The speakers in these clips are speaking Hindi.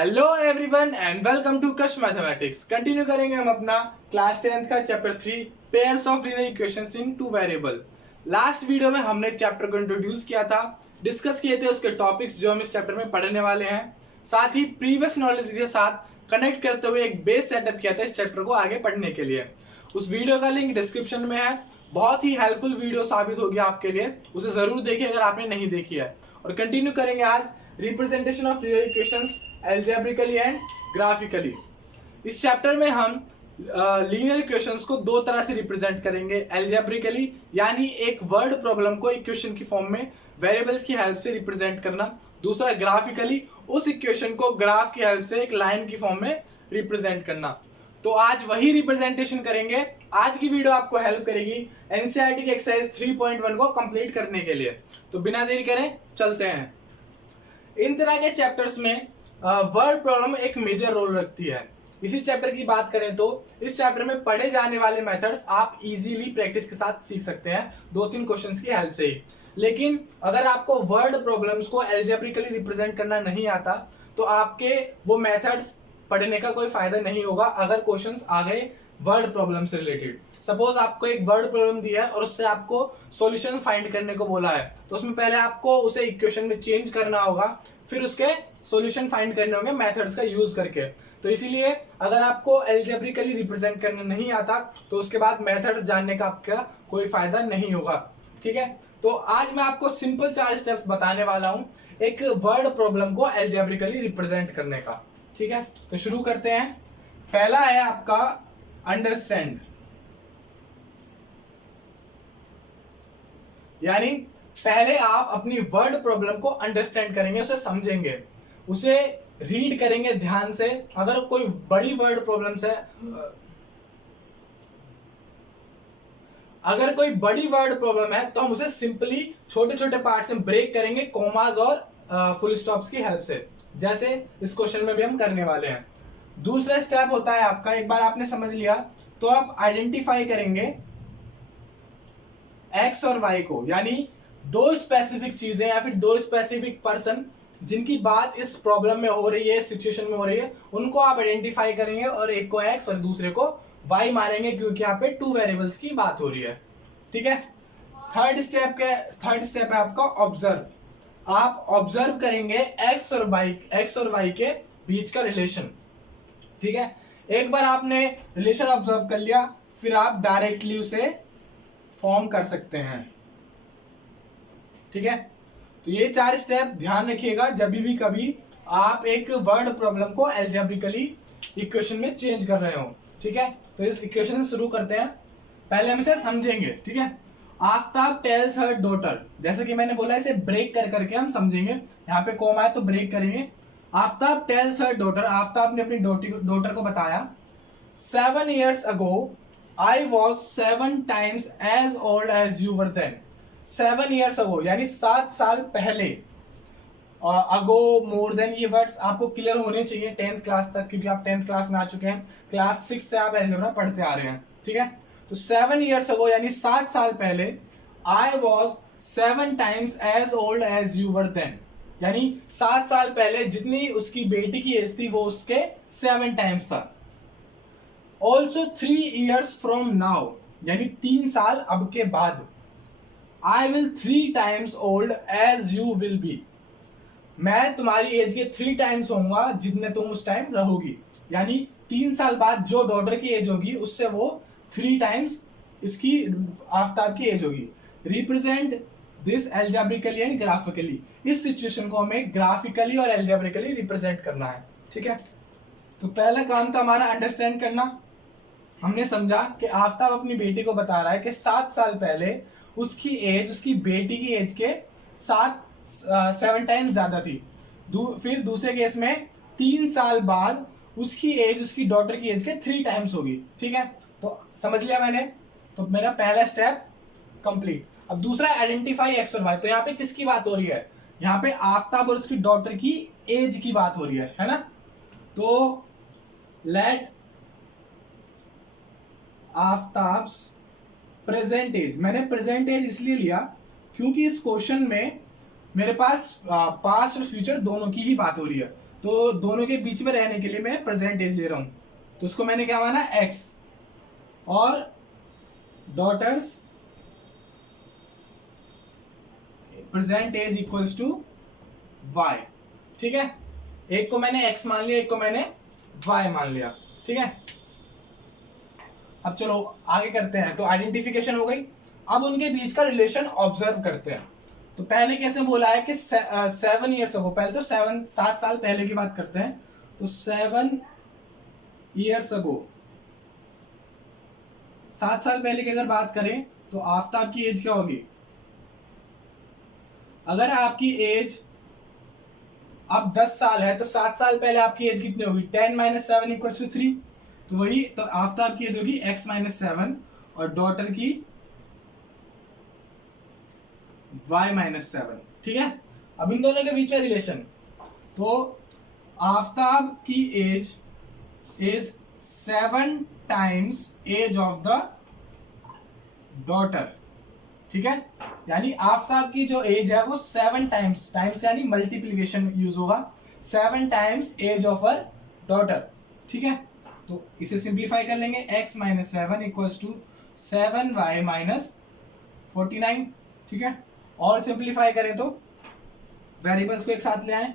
Hello everyone and welcome to crush mathematics. Continue करेंगे हम अपना क्लास 10th का chapter 3 pairs of linear equations in two variable. Last video में हमने चैप्टर को इंट्रोड्यूस किया था, डिस्कस किए थे उसके टॉपिक्स जो हम इस चैप्टर में पढ़ने वाले हैं, साथ ही प्रीवियस नॉलेज के साथ कनेक्ट करते हुए एक बेस सेटअप किया था इस चैप्टर को आगे पढ़ने के लिए। उस वीडियो का लिंक डिस्क्रिप्शन में है, बहुत ही हेल्पफुल वीडियो साबित होगी आपके लिए, उसे जरूर देखिए अगर आपने नहीं देखी है। और कंटिन्यू करेंगे आज representation of linear equations algebraically and graphically. इस चैप्टर में हम लीनियर इक्वेशंस को दो तरह से रिप्रेजेंट करेंगे, एल्जेब्रिकली यानी एक वर्ड प्रॉब्लम को इक्वेशन की फॉर्म में वेरिएबल्स की हेल्प से रिप्रेजेंट करना, दूसरा ग्राफिकली उस इक्वेशन को ग्राफ की हेल्प से एक लाइन की फॉर्म में रिप्रेजेंट करना। तो आज वही रिप्रेजेंटेशन करेंगे। आज की वीडियो आपको हेल्प करेगी एनसीईआरटी की एक्सरसाइज 3.1 को कंप्लीट करने के लिए। तो बिना देरी करें चलते हैं। इन तरह के चैप्टर्स में वर्ड प्रॉब्लम एक मेजर रोल रखती है। इसी चैप्टर की बात करें तो इस चैप्टर में पढ़े जाने वाले मेथड्स आप इजीली प्रैक्टिस के साथ सीख सकते हैं, 2-3 क्वेश्चंस की हेल्प से ही। लेकिन अगर आपको वर्ड प्रॉब्लम्स को एल्जेब्रिकली रिप्रेजेंट करना नहीं आता तो आपके वो मेथड्स पढ़ने का कोई फायदा नहीं होगा अगर क्वेश्चंस आ गए वर्ड प्रॉब्लम से रिलेटेड। सपोज आपको एक वर्ड प्रॉब्लम दिया है और उससे आपको सॉल्यूशन फाइंड करने को बोला है, तो उसमें पहले आपको उसे इक्वेशन में चेंज करना होगा, फिर उसके सॉल्यूशन फाइंड करने होंगे मेथड्स का यूज करके। तो इसीलिए अगर आपको एल्जेब्रिकली रिप्रेजेंट करना नहीं आता तो उसके बाद मेथड जानने का आपका कोई फायदा नहीं होगा। ठीक है, तो आज मैं आपको सिंपल 4 स्टेप्स बताने वाला हूं एक वर्ड प्रॉब्लम को एल्जेब्रिकली रिप्रेजेंट करने का। ठीक है, तो शुरू करते हैं। पहला है आपका अंडरस्टैंड, यानी पहले आप अपनी वर्ड प्रॉब्लम को अंडरस्टैंड करेंगे, उसे समझेंगे, उसे रीड करेंगे ध्यान से। अगर कोई बड़ी वर्ड प्रॉब्लम्स है, अगर कोई बड़ी वर्ड प्रॉब्लम है तो हम उसे सिंपली छोटे छोटे पार्ट्स में ब्रेक करेंगे कॉमास और फुल स्टॉप्स की हेल्प से, जैसे इस क्वेश्चन में भी हम करने वाले हैं। दूसरा स्टेप होता है आपका, एक बार आपने समझ लिया तो आप आइडेंटिफाई करेंगे एक्स और वाई को, यानी दो स्पेसिफिक चीजें या फिर दो स्पेसिफिक पर्सन जिनकी बात इस प्रॉब्लम में हो रही है, सिचुएशन में हो रही है, उनको आप आइडेंटिफाई करेंगे और एक को एक्स और दूसरे को वाई मानेंगे क्योंकि यहाँ पे 2 वेरिएबल्स की बात हो रही है। ठीक है, थर्ड स्टेप है आपका ऑब्जर्व। आप ऑब्जर्व करेंगे एक्स और वाई के बीच का रिलेशन। ठीक है, एक बार आपने रिलेशन ऑब्जर्व कर लिया फिर आप डायरेक्टली उसे फॉर्म कर सकते हैं। ठीक है, तो ये 4 स्टेप ध्यान रखिएगा जब भी कभी आप एक वर्ड प्रॉब्लम को एल्जेब्रिकली इक्वेशन में चेंज कर रहे हो। ठीक है, तो इस इक्वेशन से शुरू करते हैं। पहले हम इसे समझेंगे। ठीक है, आफ्ताब टेल्स हर डॉटर, जैसे कि मैंने बोला इसे ब्रेक कर करके हम समझेंगे। यहाँ पे कॉमा है तो ब्रेक करेंगे। आफ्ताब टेल्स हर डॉटर, आफ्ताब ने अपनी डॉटर को बताया 7 years ago I was 7 times as old as you were then। 7 years ago यानी 7 साल पहले। अगो, मोर देन, ये वर्ड्स आपको क्लियर होने चाहिए 10th क्लास तक, क्योंकि आप 10th क्लास में आ चुके हैं, क्लास 6 से आप अलजेब्रा पढ़ते आ रहे हैं। ठीक है, तो 7 years ago यानी 7 साल पहले I was 7 times as old as you were then, यानी 7 साल पहले जितनी उसकी बेटी की एज थी वो उसके 7 टाइम्स था। ऑल्सो 3 years from now यानी 3 साल अब के बाद I will 3 times old as you will be, मैं तुम्हारी एज के 3 टाइम्स होऊंगा जितने तुम उस टाइम रहोगी, यानी 3 साल बाद जो डॉटर की एज होगी उससे वो 3 टाइम्स इसकी आफ्ताब की एज होगी। Represent this algebraically and graphically, इस सिचुएशन को हमें ग्राफिकली और एल्जेब्रिकली रिप्रेजेंट करना है। ठीक है, तो पहला काम था हमारा अंडरस्टैंड करना। हमने समझा कि आफ्ताब अपनी बेटी को बता रहा है कि 7 साल पहले उसकी एज उसकी बेटी की एज के 7 टाइम्स ज्यादा थी। फिर दूसरे केस में 3 साल बाद उसकी एज उसकी डॉटर की एज के 3 टाइम्स होगी। ठीक है, तो समझ लिया मैंने, तो मेरा पहला स्टेप कंप्लीट। अब दूसरा आइडेंटिफाई एक्स और वाई, तो यहाँ पे किसकी बात हो रही है? यहाँ पे आफ्ताब और उसकी डॉटर की एज की बात हो रही है ना। तो लेट आफ्ताब्स प्रेजेंट एज, मैंने प्रेजेंट एज इसलिए लिया क्योंकि इस क्वेश्चन में मेरे पास पास्ट और फ्यूचर दोनों की ही बात हो रही है। तो दोनों के बीच में रहने के लिए मैं प्रेजेंट एज ले रहा हूं, तो उसको मैंने क्या माना x, और daughters present age equals to y। ठीक है, एक को मैंने x मान लिया, एक को मैंने y मान लिया। ठीक है, अब चलो आगे करते हैं। तो आइडेंटिफिकेशन हो गई, अब उनके बीच का रिलेशन ऑब्जर्व करते हैं। तो पहले कैसे बोला है कि 7 ईयर्स अगो, पहले तो 7 साल पहले की बात करते हैं। तो 7 ईयर्स अगो, 7 साल पहले की अगर बात करें तो आफताब की एज क्या होगी? अगर आपकी एज अब 10 साल है तो 7 साल पहले आपकी एज कितनी होगी? 10 - 7 = 3। तो वही, तो आफताब की एज होगी x - 7 और डॉटर की y - 7। ठीक है, अब इन दोनों के बीच में रिलेशन, तो आफताब की age is 7 times age of the daughter. ठीक है, यानी आफताब की जो एज है वो 7 टाइम्स, टाइम्स यानी मल्टीप्लीकेशन यूज होगा, 7 times age of her daughter. ठीक है, तो इसे सिंप्लीफाई कर लेंगे, x - 7 = 7y - 49। ठीक है, और सिंप्लीफाई करें तो वेरिएबल्स को एक साथ ले आए,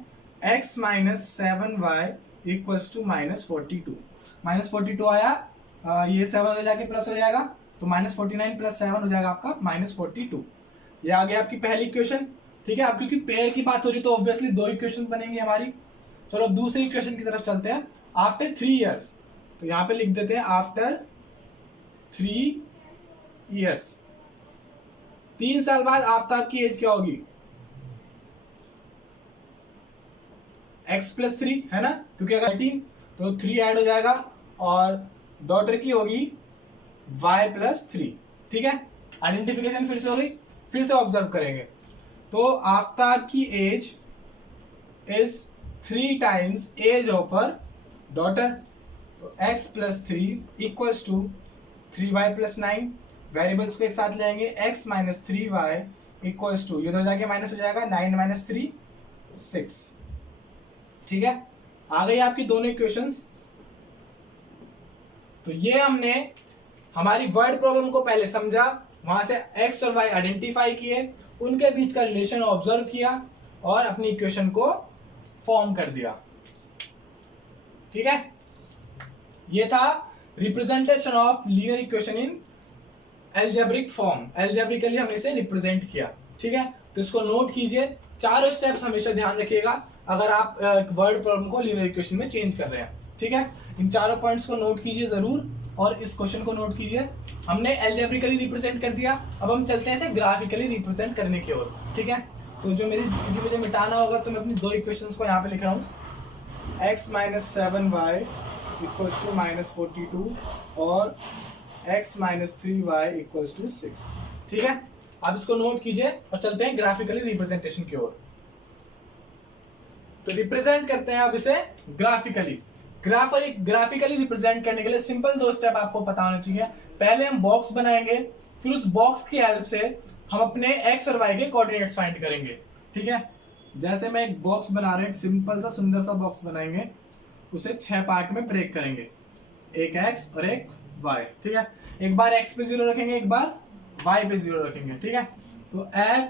x - 7y = -42। -42 आया, ये 7 हो जाके प्लस हो जाएगा, तो -49 + 7 हो जाएगा आपका -42। ये आ गया आपकी पहली इक्वेशन। ठीक है, अब क्योंकि पेयर की बात हो रही तो ऑब्वियसली 2 इक्वेशन बनेंगी हमारी। चलो दूसरी इक्वेशन की तरफ चलते हैं। आफ्टर 3 इयर्स, तो यहां पे लिख देते हैं आफ्टर 3 इयर्स, 3 साल बाद आफताब की एज क्या होगी? x + 3 है ना, क्योंकि अगर 13 तो 3 ऐड हो जाएगा, और डॉटर की होगी y + 3। ठीक है, आइडेंटिफिकेशन फिर से हो गई, फिर से ऑब्जर्व करेंगे। तो आफताब की age is 3 times age of her daughter, तो x + 3 = 3y + 9। वेरिएबल्स को एक साथ ले आएंगे, x - 3y = ये उधर जाके माइनस हो जाएगा, 9 - 3 6। ठीक है, आ गई आपकी दोनों इक्वेशंस। तो ये हमने हमारी वर्ड प्रॉब्लम को पहले समझा, वहां से x और y आइडेंटिफाई किए, उनके बीच का रिलेशन ऑब्जर्व किया और अपनी इक्वेशन को फॉर्म कर दिया। ठीक है, ये था representation of linear equation in algebraic form. Algebraically हमने इसे रिप्रेजेंट किया। ठीक है, तो इसको नोट कीजिए, चारों स्टेप्स हमेशा ध्यान रखिएगा अगर आप वर्ड प्रॉब्लम को लीनियर इक्वेशन में चेंज कर रहे हैं। ठीक है, इन चारों पॉइंट्स को नोट कीजिए जरूर, और इस क्वेश्चन को नोट कीजिए। हमने एल्जेब्रिकली रिप्रेजेंट कर दिया, अब हम चलते हैं इसे ग्राफिकली रिप्रेजेंट करने की ओर। ठीक है, तो जो मेरी, क्योंकि मुझे मिटाना होगा तो मैं अपनी 2 इक्वेशंस को यहाँ पे लिख रहा हूँ, x - 7y = -42 और x - 3y = 6। ठीक है, अब इसको नोट कीजिए और चलते हैं ग्राफिकली रिप्रेजेंटेशन की ओर। तो रिप्रेजेंट करते हैं अब इसे ग्राफिकली। ग्राफिकली रिप्रेजेंट करने के लिए सिंपल 2 स्टेप आपको पता होने चाहिए। पहले हम बॉक्स बनाएंगे, फिर उस बॉक्स की हेल्प से हम अपने x और y के कोऑर्डिनेट्स फाइंड करेंगे। ठीक है, जैसे मैं एक बॉक्स बना रहा हूं, एक सिंपल सा सुंदर सा बॉक्स बनाएंगे, उसे 6 पार्ट में ब्रेक करेंगे, एक x और एक y। ठीक है, एक बार x पे 0 रखेंगे, एक बार y पे 0 रखेंगे। ठीक है, तो एट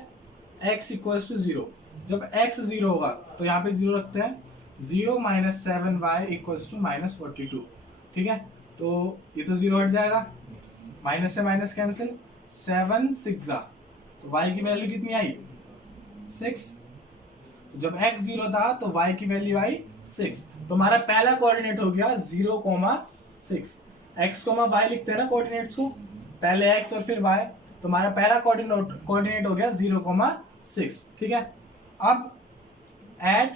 x = 0, जब x 0 होगा तो यहाँ पे 0 रखते हैं, 0 - 7y = -42। ठीक है, तो ये तो 0 हट जाएगा, माइनस से माइनस कैंसिल, 7 6 तो y की वैल्यू कितनी आई? 6। जब x 0 था तो y की वैल्यू आई 6, तो हमारा पहला कोऑर्डिनेट हो गया 0,6। x, y लिखते हैं ना कोऑर्डिनेट्स को, पहले x और फिर y, तो हमारा पहला कोऑर्डिनेट हो गया 0,6। ठीक है, अब एट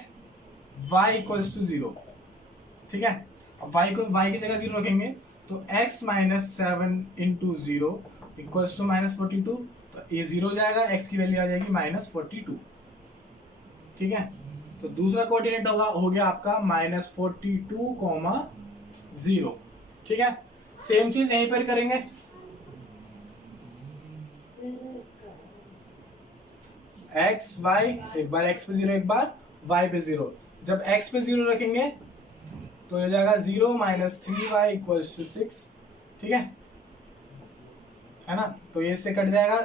y = 0। ठीक है, अब y की जगह 0 रखेंगे, तो x - 7 × 0 = -42, तो ये 0 हो जाएगा, x की वैल्यू आ जाएगी -42। ठीक है, तो दूसरा कोऑर्डिनेट हो गया आपका -42, 0। ठीक है, सेम चीज यहीं पर करेंगे, x y, एक बार x पे 0, एक बार y पे 0, जब x पे 0 रखेंगे तो ये जाएगा 0 माइनस 3y इक्वल्स टू 6, ठीक है ना। तो ये इससे कट जाएगा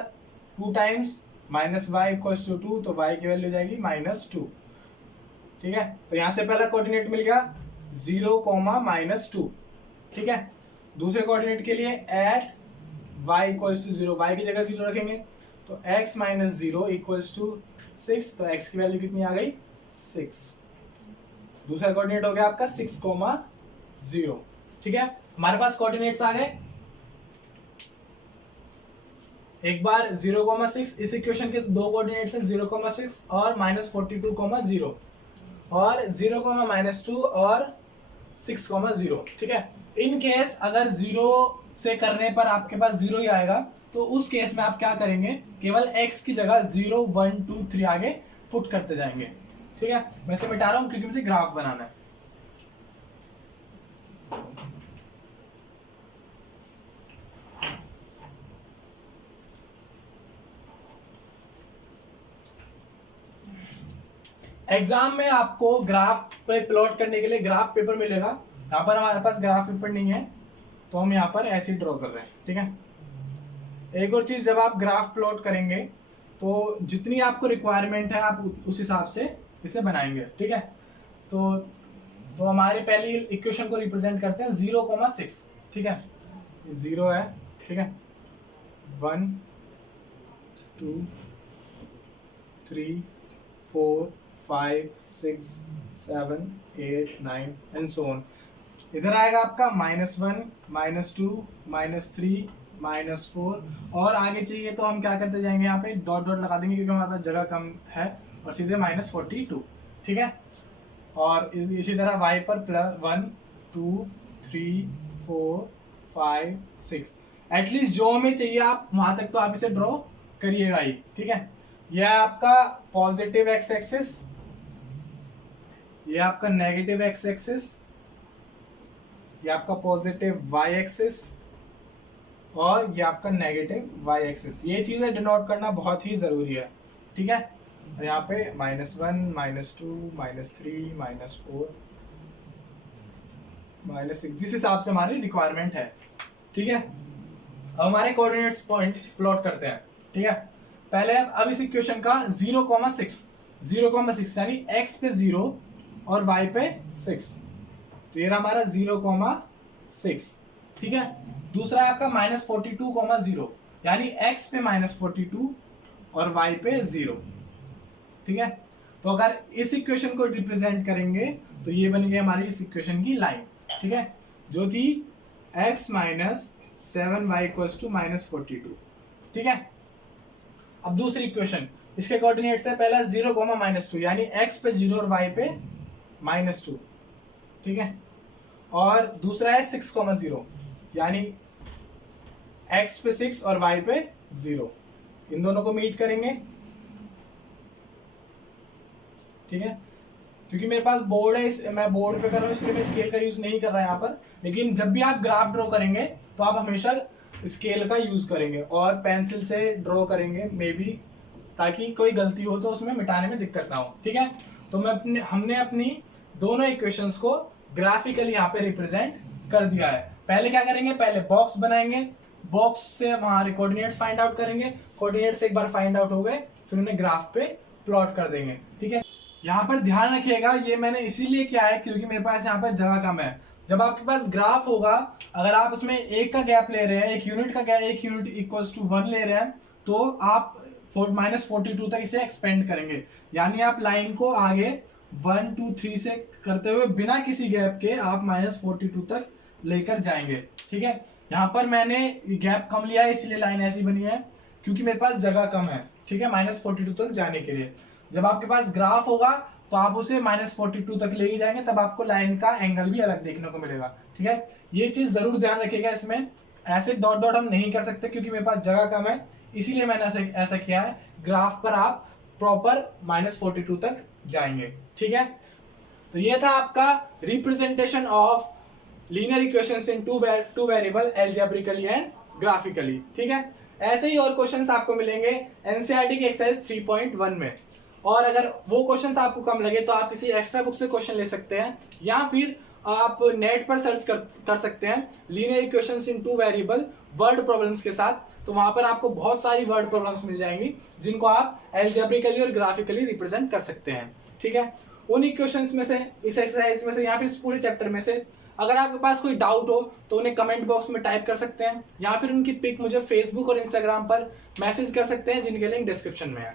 2 times minus y equals to 2, तो y की वैल्यू जाएगी -2, ठीक है। तो यहाँ से पहला कोऑर्डिनेट मिल गया 0, -2, ठीक है। दूसरे कोऑर्डिनेट के लिए at y equals to 0, y की जगह 0 रखेंगे तो x माइनस 0 इक्वल्स टू 6, तो x की वैल्यू कितनी आ गई 6। दूसरा कोऑर्डिनेट हो गया आपका 6, 0, ठीक है। हमारे पास कोऑर्डिनेट्स आ गए। एक बार 0,6 इस इक्वेशन के दो कोऑर्डिनेट्स हैं 0,6 और -42,0 और 0,-2 और 6,0, ठीक है। इन केस अगर 0 से करने पर आपके पास 0 ही आएगा तो उस केस में आप क्या करेंगे, केवल x की जगह 0, 1, 2, 3 आगे पुट करते जाएंगे, ठीक है। मैं इसे मिटा रहा हूं क्योंकि मुझे ग्राफ बनाना है। एग्जाम में आपको ग्राफ पे प्लॉट करने के लिए ग्राफ पेपर मिलेगा। यहाँ पर हमारे पास ग्राफ पेपर नहीं है तो हम यहाँ पर ऐसे ड्रॉ कर रहे हैं, ठीक है। एक और चीज, जब आप ग्राफ प्लॉट करेंगे तो जितनी आपको रिक्वायरमेंट है आप उस हिसाब से इसे बनाएंगे, ठीक है। तो हमारे पहली इक्वेशन को रिप्रेजेंट करते हैं 0,6, ठीक है। 0 है, ठीक है। 1, 2, 3, 4, 5, 6, 7, 8, 9 एंड सो ऑन। इधर आएगा आपका -1, -2, -3, -4 और आगे चाहिए तो हम क्या करते जाएंगे, यहाँ पे डॉट डॉट लगा देंगे क्योंकि हमारे पास जगह कम है, और सीधे -42, ठीक है। और इसी तरह y पर +1, 2, 3, 4, 5, 6 एटलीस्ट जो हमें चाहिए आप वहां तक तो आप इसे ड्रॉ करिएगा ही, ठीक है। यह है आपका पॉजिटिव x एक्सिस, यह आपका नेगेटिव x एक्सिस, ये आपका पॉजिटिव y एक्सिस और ये आपका नेगेटिव y एक्सिस। ये चीजें डिनोट करना बहुत ही जरूरी है, ठीक है। और यहाँ पे -1, -2, -3, -4, -6 जिस हिसाब से हमारी रिक्वायरमेंट है, ठीक है। अब हमारे कोऑर्डिनेट्स पॉइंट प्लॉट करते हैं, ठीक है। पहले अब इस इक्वेशन का 0,6 यानी x पे 0 और y पे 6, तो ये हमारा 0,6, ठीक है। दूसरा है आपका -42,0 यानी x पे -42 और y पे 0, ठीक है। तो अगर इस इक्वेशन को रिप्रेजेंट करेंगे तो ये बन गई हमारी इस इक्वेशन की लाइन, ठीक है, जो थी x - 7y = -42, ठीक है। अब दूसरी इक्वेशन, इसके कोऑर्डिनेट्स है पहला 0, -2 यानी x पे 0 और y पे -2, ठीक है। और दूसरा है 6,0 यानी x पे 6 और y पे 0, इन दोनों को मीट करेंगे, ठीक है। क्योंकि मेरे पास बोर्ड है, मैं बोर्ड पे कर रहा हूँ इसलिए मैं स्केल का यूज नहीं कर रहा यहाँ पर, लेकिन जब भी आप ग्राफ ड्रॉ करेंगे तो आप हमेशा स्केल का यूज करेंगे और पेंसिल से ड्रॉ करेंगे मे बी, ताकि कोई गलती हो तो उसमें मिटाने में दिक्कत ना हो, ठीक है। तो हमने अपनी दोनों इक्वेशंस को ग्राफिकली यहाँ पे रिप्रेजेंट कर दिया है। पहले क्या करेंगे, पहले बॉक्स बनाएंगे, बॉक्स से हमारे कोऑर्डिनेट्स फाइंड आउट करेंगे, कोऑर्डिनेट्स एक बार फाइंड आउट हो गए फिर उन्हें ग्राफ पे प्लॉट कर देंगे, ठीक है। यहाँ पर ध्यान रखिएगा, ये मैंने इसीलिए किया है क्योंकि मेरे पास यहाँ पर जगह कम है। जब आपके पास ग्राफ होगा, अगर आप उसमें एक का गैप ले रहे हैं, एक यूनिट का गैप, एक यूनिट इक्वल्स टू 1 ले रहे हैं, तो आप -42 तक इसे एक्सपेंड करेंगे, यानी आप लाइन को आगे 1, 2, 3 से करते हुए बिना किसी गैप के आप -42 तक लेकर जाएंगे, ठीक है। यहाँ पर मैंने गैप कम लिया है इसलिए लाइन ऐसी बनी है क्योंकि मेरे पास जगह कम है, ठीक है, -42 तक जाने के लिए। जब आपके पास ग्राफ होगा तो आप उसे -42 तक ले जाएंगे, तब आपको लाइन का एंगल भी अलग देखने को मिलेगा, ठीक है। ये चीज जरूर ध्यान रखिएगा, इसमें ऐसे डॉट डॉट हम नहीं कर सकते क्योंकि मेरे पास जगह कम है, इसीलिए मैंने ऐसा किया है। ग्राफ पर आप प्रॉपर -42 तक जाएंगे, ठीक है। तो ये था आपका representation of linear equations in two variable algebraically and graphically, ठीक है। ऐसे ही और क्वेश्चंस आपको मिलेंगे एनसीईआरटी की एक्सरसाइज 3.1 में। और अगर वो क्वेश्चन आपको कम लगे तो आप किसी एक्स्ट्रा बुक से क्वेश्चन ले सकते हैं, या फिर आप नेट पर सर्च कर सकते हैं linear equations in two variable word problems के साथ। तो वहां पर आपको बहुत सारी वर्ड प्रॉब्लम्स मिल जाएंगी जिनको आप एल्जेब्रिकली और ग्राफिकली रिप्रेजेंट कर सकते हैं। ठीक है, उन इक्वेशंस में से, इस एक्सरसाइज में से, या फिर इस पूरे चैप्टर में से अगर आपके पास कोई डाउट हो तो उन्हें कमेंट बॉक्स में टाइप कर सकते हैं, या फिर उनकी पिक मुझे फेसबुक और इंस्टाग्राम पर मैसेज कर सकते हैं, जिनके लिंक डिस्क्रिप्शन में है।